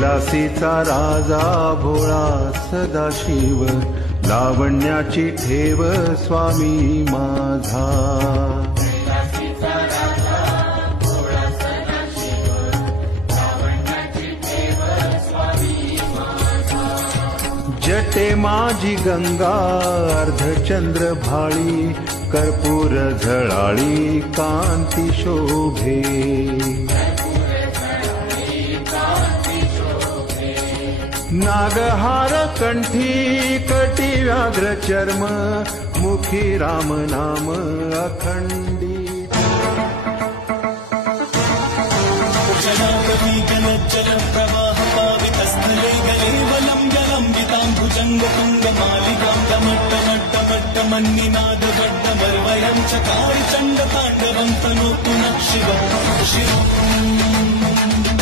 कैलासीचा राजा भोळा सदाशिव, लावण्याची ठेव स्वामी माझा. जटे माझी गंगा अर्धचंद्र भाळी, कर्पूर झळाळी कांती शोभे. नागहार कंठी कटी व्याघ्र चर्म, मुखी राम नाम अखंडित. जलम प्रवाह पावितस्थले गले बलं जलंबिताम्बुजंग तुंगमालिकां टमट्टमट्टमट्टमन्निनाद गड्डमर्वयं चकारी चण्ड ताण्डवं तनोतु नः शिवं शिवम्.